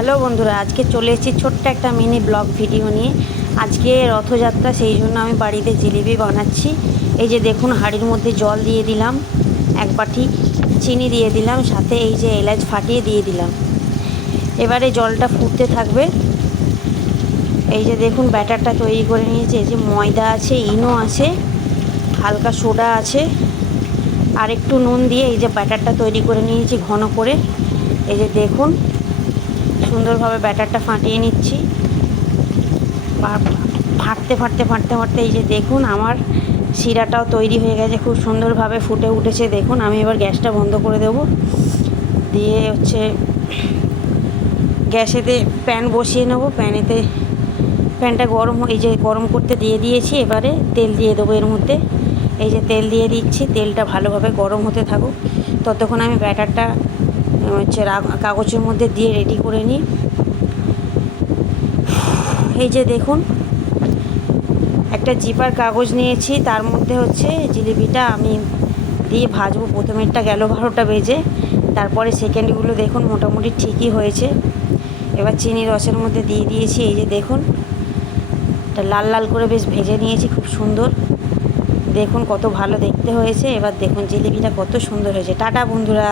Hello বন্ধুরা, আজকে চলে এসেছি ছোট্ট একটা মিনি ব্লগ ভিডিও নিয়ে। আজকে রথযাত্রা, সেই জন্য আমি বাড়িতে জিলিপি বানাচ্ছি। এই যে দেখুন, হাঁড়ির মধ্যে জল দিয়ে দিলাম, এক বাটি চিনি দিয়ে দিলাম, সাথে এই যে এলাচ ফাটিয়ে দিয়ে দিলাম। এবারে জলটা ফুটতে থাকবে। এই যে দেখুন, ব্যাটারটা তৈরি করে নিয়েছি। এই যে ময়দা আছে, ইনো আছে, হালকা সোডা আছে, আর একটু নুন দিয়ে এই যে ব্যাটারটা তৈরি করে নিয়েছি ঘন করে। এই যে দেখুন, সুন্দরভাবে ব্যাটারটা ফাটিয়ে নিচ্ছি। ফাটতে ফাটতে ফাটতে ফাটতে এই যে দেখুন, আমার শিরাটাও তৈরি হয়ে গেছে, খুব সুন্দরভাবে ফুটে উঠেছে। দেখুন, আমি এবার গ্যাসটা বন্ধ করে দেব। দিয়ে গ্যাসেতে প্যান বসিয়ে নেব। প্যানটা গরম করতে দিয়ে দিয়েছি। এবারে তেল দিয়ে দেবো এর মধ্যে। এই যে তেল দিয়ে দিচ্ছি, তেলটা ভালোভাবে গরম হতে থাকুক। ততক্ষণ আমি ব্যাটারটা কাগজের মধ্যে দিয়ে রেডি করে নিই। এই যে দেখুন, একটা জিপার কাগজ নিয়েছি, তার মধ্যে জিলিপিটা আমি দিয়ে ভাজবো। প্রথমেরটা গেল 12টা বেজে, তারপরে সেকেন্ডগুলো দেখুন মোটামুটি ঠিকই হয়েছে। এবার চিনি রসের মধ্যে দিয়ে দিয়েছি। এই যে দেখুন, এটা লাল লাল করে বেশ ভেজে নিয়েছি, খুব সুন্দর। দেখুন কত ভালো দেখতে হয়েছে। এবার দেখুন জিলিপিটা কত সুন্দর হয়েছে। টাটা বন্ধুরা।